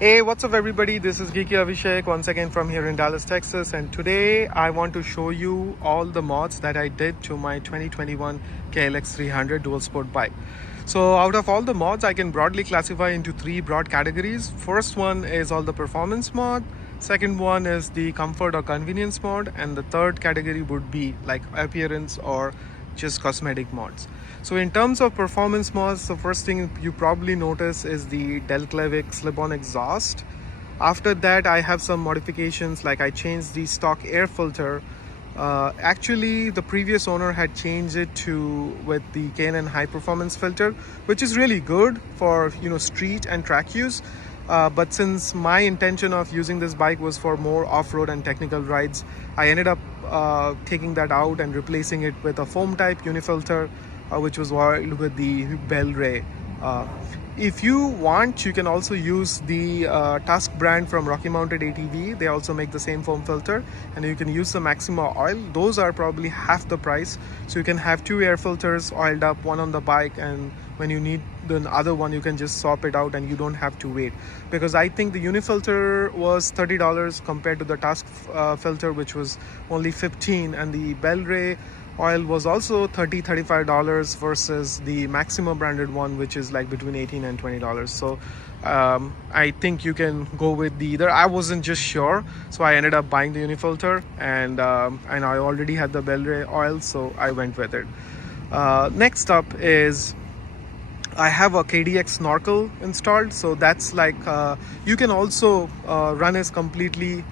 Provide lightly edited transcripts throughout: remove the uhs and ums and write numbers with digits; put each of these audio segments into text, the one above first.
Hey, what's up everybody? This is Geeky Abhishek once again from here in Dallas, Texas, and today I want to show you all the mods that I did to my 2021 KLX 300 dual sport bike. So out of all the mods, I can broadly classify into three broad categories. First one is all the performance mod, second one is the comfort or convenience mod, and the third category would be like appearance or just cosmetic mods. So in terms of performance mods, the first thing you probably notice is the Delclavic slip-on exhaust. After that, I have some modifications, like I changed the stock air filter. Actually, the previous owner had changed it to with the K&N high performance filter, which is really good for street and track use. But since my intention of using this bike was for more off-road and technical rides, I ended up taking that out and replacing it with a foam type unifilter, which was wired with the bell ray. If you want, you can also use the Tusk brand from Rocky Mounted ADV. They also make the same foam filter, and you can use the Maxima oil. Those are probably half the price, so you can have two air filters oiled up, one on the bike, and when you need the other one, you can just swap it out and you don't have to wait. Because I think the unifilter was $30 compared to the Tusk filter, which was only $15, and the bell ray oil was also $35 versus the Maxima branded one, which is like between $18 and $20. So I think you can go with the either. I wasn't just sure, so I ended up buying the unifilter, and I already had the bell ray oil, so I went with it. Next up is I have a KDX snorkel installed, so that's like you can also run as completely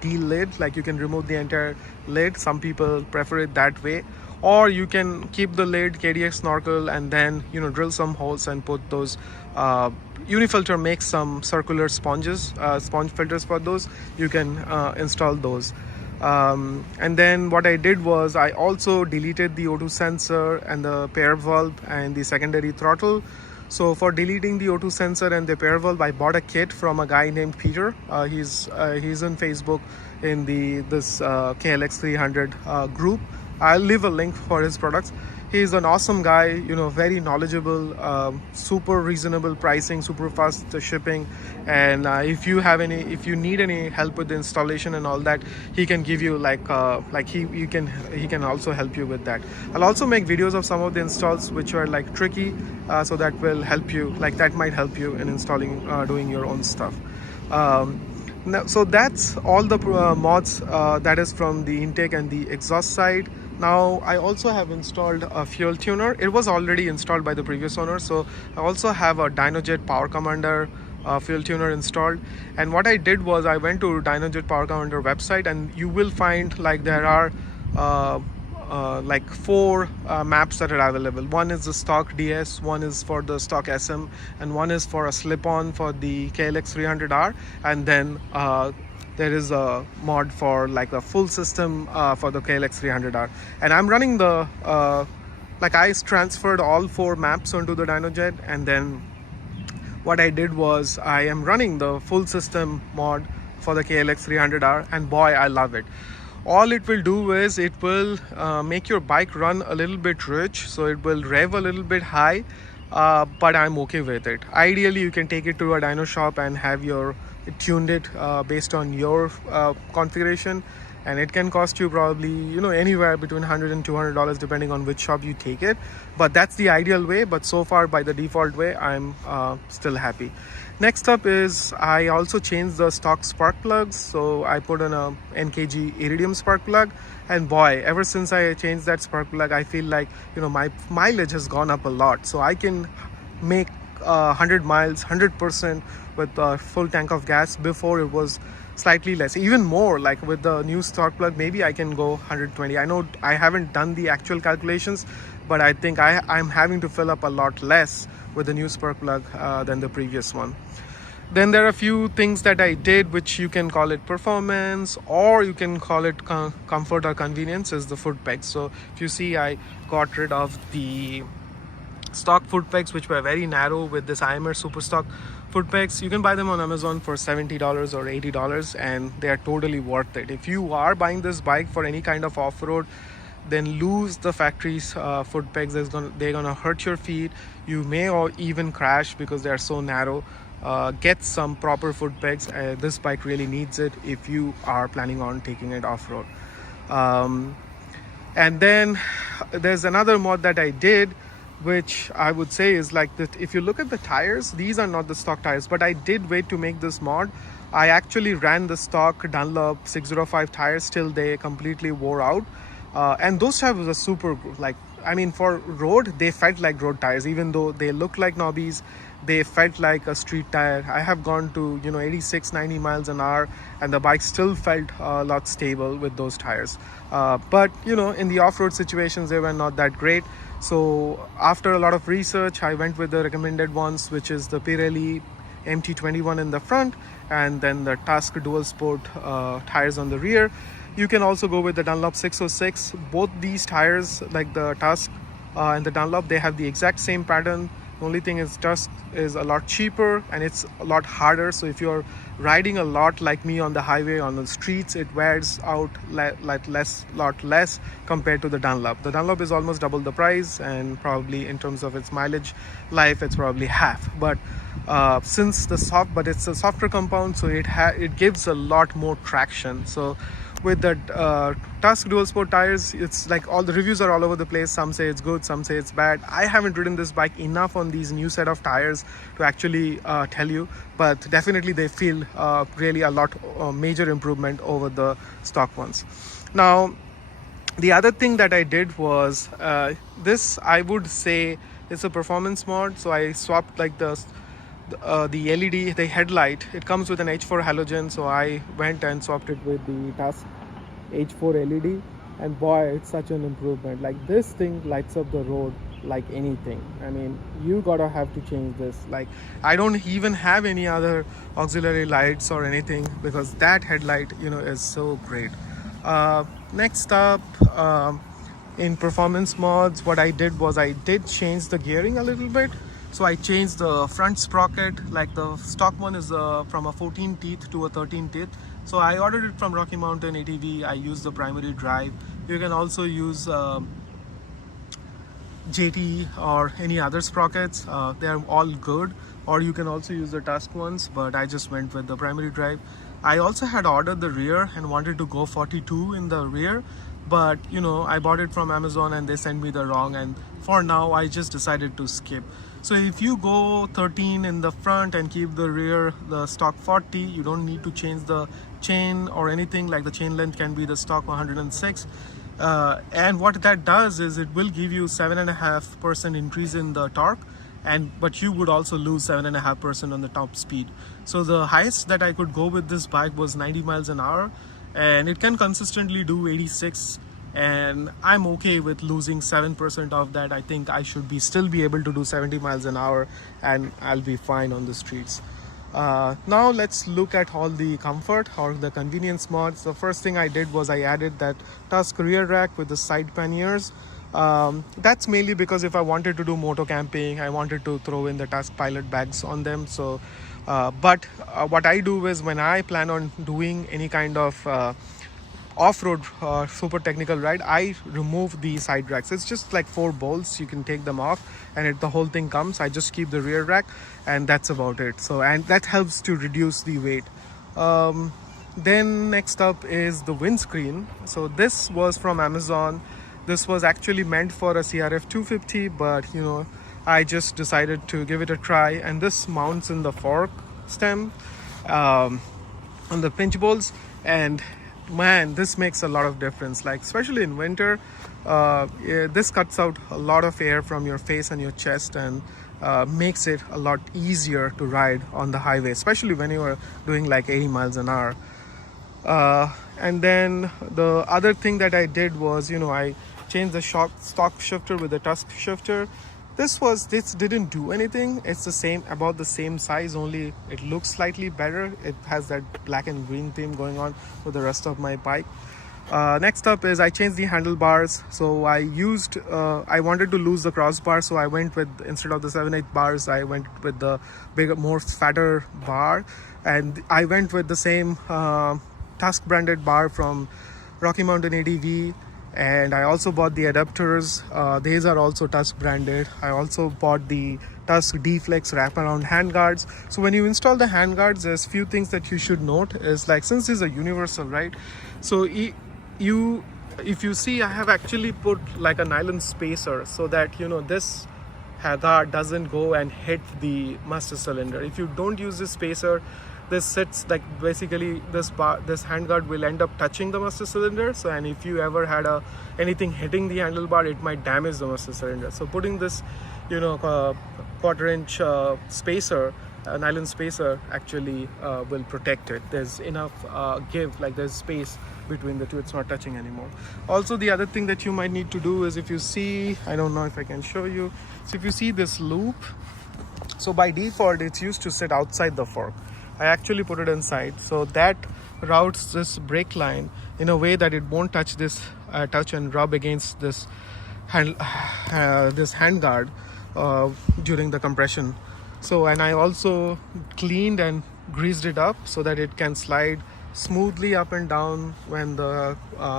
de-lid, like you can remove the entire lid. Some people prefer it that way, or you can keep the lid KDX snorkel and then drill some holes and put those unifilter makes some circular sponge filters for those. You can install those. And then what I did was I also deleted the O2 sensor and the pair valve and the secondary throttle. So for deleting the O2 sensor and the pair valve, I bought a kit from a guy named Peter. He's on Facebook in this KLX 300 group. I'll leave a link for his products. He's an awesome guy, very knowledgeable, super reasonable pricing, super fast shipping, and if you need any help with the installation and all that, he can give you he can also help you with that. I'll also make videos of some of the installs which are like tricky, so that will help you, that might help you in installing, doing your own stuff. So that's all the mods that is from the intake and the exhaust side. Now I also have installed a fuel tuner. It was already installed by the previous owner, so I also have a Dynojet Power Commander fuel tuner installed. And what I did was I went to Dynojet Power Commander website, and you will find there are four maps that are available. One is the stock DS, one is for the stock SM, and one is for a slip-on for the KLX 300R, and then there is a mod for a full system for the KLX 300R. And I'm running the I transferred all four maps onto the Dynojet, and then what I did was I am running the full system mod for the KLX 300R, and boy, I love it. All it will do is it will make your bike run a little bit rich, so it will rev a little bit high, but I'm okay with it. Ideally, you can take it to a dyno shop and have tuned it based on your configuration, and it can cost you probably anywhere between $100 and $200 depending on which shop you take it. But that's the ideal way, but so far by the default way, I'm still happy. Next up is I also changed the stock spark plugs. So I put in a NKG iridium spark plug, and boy, ever since I changed that spark plug, I feel like my mileage has gone up a lot. So I can make 100 miles 100% with a full tank of gas. Before it was slightly less, even more, like with the new spark plug maybe I can go 120. I know I haven't done the actual calculations, but I think I'm having to fill up a lot less with the new spark plug than the previous one. Then there are a few things that I did which you can call it performance, or you can call it comfort or convenience, is the Footpegs. So if you see, I got rid of the stock Footpegs which were very narrow with this IMR super stock Footpegs. You can buy them on Amazon for $70 or $80, and they are totally worth it. If you are buying this bike for any kind of off-road, then lose the factory's Footpegs. They're gonna hurt your feet. You may or even crash because they are so narrow. get some proper foot pegs. This bike really needs it if you are planning on taking it off-road. um, and then there's another mod that I did, which I would say is like that. If you look at the tires, these are not the stock tires, but I did wait to make this mod. I actually ran the stock Dunlop 605 tires till they completely wore out, and those tires were super, like, I mean, for road they felt like road tires. Even though they look like knobbies, they felt like a street tire. I have gone to 86-90 miles an hour, and the bike still felt a lot stable with those tires. But in the off-road situations, they were not that great. So after a lot of research, I went with the recommended ones, which is the Pirelli MT21 in the front, and then the Tusk dual sport tires on the rear. You can also go with the Dunlop 606. Both these tires, like the Tusk and the Dunlop, they have the exact same pattern. The only thing is Tusk is a lot cheaper and it's a lot harder. So if you're riding a lot like me on the highway, on the streets, it wears out lot less compared to the Dunlop. The Dunlop is almost double the price, and probably in terms of its mileage life, it's probably half. But since but it's a softer compound, so it gives a lot more traction. So with the Tusk dual sport tires, it's like all the reviews are all over the place. Some say it's good, some say it's bad. I haven't ridden this bike enough on these new set of tires to actually tell you, but definitely they feel really a lot major improvement over the stock ones. Now, the other thing that I did was this, I would say it's a performance mod. So I swapped like the LED, the headlight. It comes with an H4 halogen, so I went and swapped it with the Tusk H4 LED, and boy, it's such an improvement. Like, this thing lights up the road like anything. I mean, you gotta have to change this. Like, I don't even have any other auxiliary lights or anything, because that headlight is so great. Next up, in performance mods, what I did was I did change the gearing a little bit. So I changed the front sprocket. Like, the stock one is from a 14 teeth to a 13 teeth. So I ordered it from Rocky Mountain ADV. I used the primary drive. You can also use JT or any other sprockets. They are all good. Or you can also use the Tusk ones, but I just went with the primary drive. I also had ordered the rear and wanted to go 42 in the rear, but I bought it from Amazon and they sent me the wrong, and for now I just decided to skip. So if you go 13 in the front and keep the rear the stock 40, you don't need to change the chain or anything. Like, the chain length can be the stock 106, and what that does is it will give you 7.5% increase in the torque, but you would also lose 7.5% on the top speed. So the highest that I could go with this bike was 90 miles an hour, and it can consistently do 86, and I'm okay with losing 7% of that. I think I should still be able to do 70 miles an hour, and I'll be fine on the streets. Now let's look at all the comfort or the convenience mods. The first thing I did was I added that Tusk rear rack with the side panniers. That's mainly because if I wanted to do moto camping, I wanted to throw in the Tusk pilot bags on them. So but what I do is, when I plan on doing any kind of off-road super technical ride, I remove the side racks. It's just like 4 bolts, you can take them off and the whole thing comes. I just keep the rear rack, and that's about it. So, and that helps to reduce the weight. Then next up is the windscreen. So this was from Amazon. This was actually meant for a CRF 250, but I just decided to give it a try, and this mounts in the fork stem on the pinch bolts, and man, this makes a lot of difference. Like, especially in winter, this cuts out a lot of air from your face and your chest, and makes it a lot easier to ride on the highway, especially when you are doing like 80 miles an hour. And then the other thing that I did was, I changed the stock shifter with the Tusk shifter. This didn't do anything. It's about the same size, only it looks slightly better. It has that black and green theme going on with the rest of my bike. Next up is I changed the handlebars. So I wanted to lose the crossbar, so I went with, instead of the 7/8 bars, I went with the bigger, more fatter bar, and I went with the same Tusk branded bar from Rocky Mountain ADV. And I also bought the adapters. These are also Tusk branded. I also bought the tusk deflex wraparound handguards. So when you install the handguards, there's few things that you should note is like, since this is a universal, right? So you if you see, I have actually put like a nylon spacer so that this guard doesn't go and hit the master cylinder. If you don't use this spacer, this sits like, basically this handguard will end up touching the master cylinder. So, and if you ever had anything hitting the handlebar, it might damage the master cylinder. So putting this quarter-inch spacer, nylon spacer, actually will protect it. There's enough give, like there's space between the two, it's not touching anymore. Also, the other thing that you might need to do is, if you see, I don't know if I can show you, so if you see this loop, so by default it's used to sit outside the fork. I actually put it inside, so that routes this brake line in a way that it won't touch this touch and rub against this hand guard during the compression. So, and I also cleaned and greased it up so that it can slide smoothly up and down when the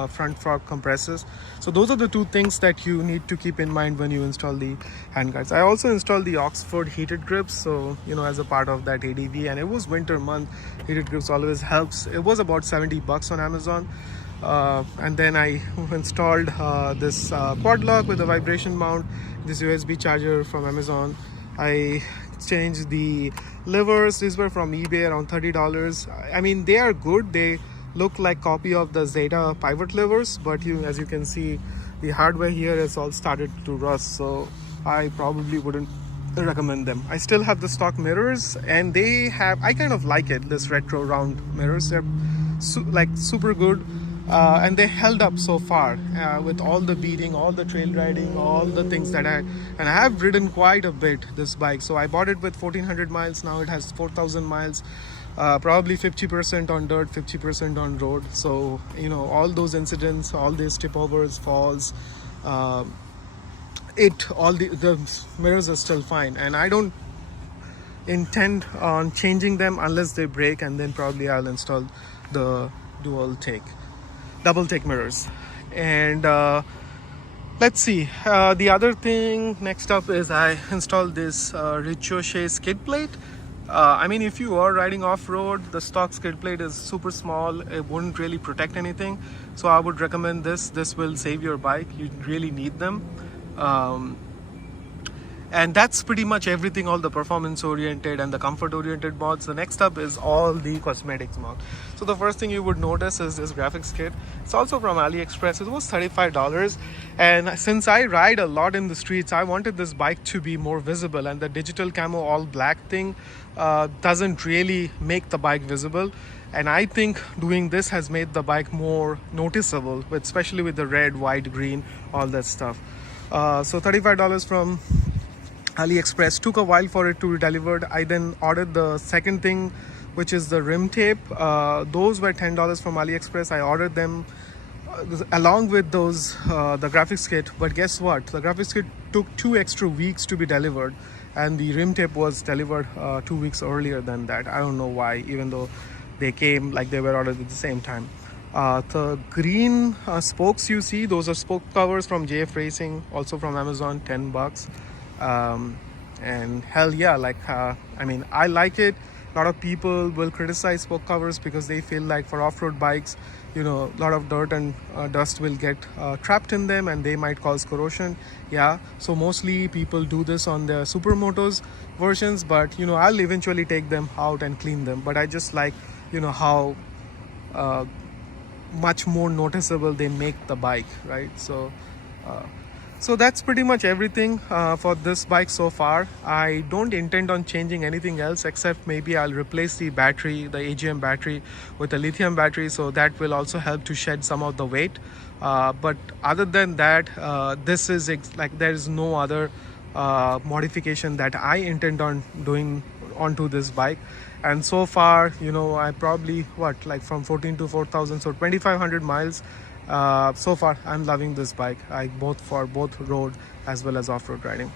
front fork compresses. So those are the two things that you need to keep in mind when you install the handguards. I also installed the Oxford heated grips, so as a part of that ADV, and it was winter month, heated grips always helps. It was about $70 on Amazon. And then I installed this quad lock with a vibration mount, this USB charger from Amazon. I changed the levers. These were from eBay, around $30. I mean, they are good. They look like copy of the Zeta pivot levers, but as you can see, the hardware here has all started to rust, so I probably wouldn't recommend them. I still have the stock mirrors, and I kind of like it, this retro round mirrors. They're super good. And they held up so far with all the beating, all the trail riding, all the things that I have ridden quite a bit this bike. So I bought it with 1400 miles. Now it has 4000 miles, probably 50% on dirt, 50% on road. So all those incidents, all these tip overs, falls, all the mirrors are still fine, and I don't intend on changing them unless they break, and then probably I'll install the double take mirrors. And let's see, the other thing next up is I installed this Ricochet skid plate. I mean, if you are riding off-road, the stock skid plate is super small. It wouldn't really protect anything, so I would recommend this will save your bike. You really need them. And that's pretty much everything, all the performance oriented and the comfort oriented mods. The next up is all the cosmetics mod. So the first thing you would notice is this graphics kit. It's also from AliExpress. It was $35, and since I ride a lot in the streets, I wanted this bike to be more visible, and the digital camo all black thing doesn't really make the bike visible. And I think doing this has made the bike more noticeable, especially with the red, white, green, all that stuff. So $35 from AliExpress. Took a while for it to be delivered. I then ordered the second thing, which is the rim tape. Those were $10 from AliExpress. I ordered them along with those the graphics kit, but guess what, the graphics kit took 2 extra weeks to be delivered, and the rim tape was delivered 2 weeks earlier than that. I don't know why, even though they came like they were ordered at the same time. The green spokes you see, those are spoke covers from JF Racing, also from Amazon, $10. And hell yeah, I mean, I like it. A lot of people will criticize spoke covers because they feel like for off-road bikes, a lot of dirt and dust will get trapped in them, and they might cause corrosion. Yeah, so mostly people do this on the supermotos versions, but I'll eventually take them out and clean them. But I just like how much more noticeable they make the bike, right? So that's pretty much everything for this bike so far. I don't intend on changing anything else, except maybe I'll replace the battery, the AGM battery, with a lithium battery, so that will also help to shed some of the weight. But other than that, this is there is no other modification that I intend on doing onto this bike. And so far, I probably from 14 to 4,000, so 2,500 miles. So far I'm loving this bike, for both road as well as off-road riding.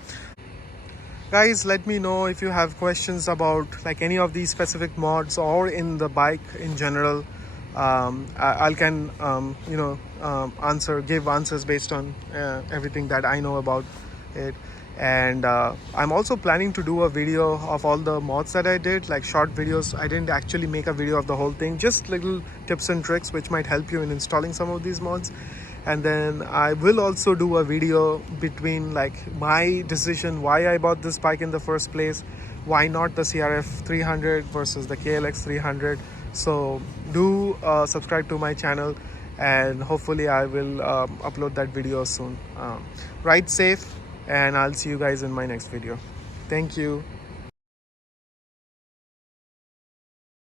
Guys, let me know if you have questions about any of these specific mods or in the bike in general. I can give answers based on everything that I know about it. And I'm also planning to do a video of all the mods that I did, like short videos. I didn't actually make a video of the whole thing, just little tips and tricks which might help you in installing some of these mods. And then I will also do a video between like my decision why I bought this bike in the first place, why not the CRF 300 versus the KLX 300. So do subscribe to my channel, and hopefully I will upload that video soon. Ride safe, and I'll see you guys in my next video. Thank you.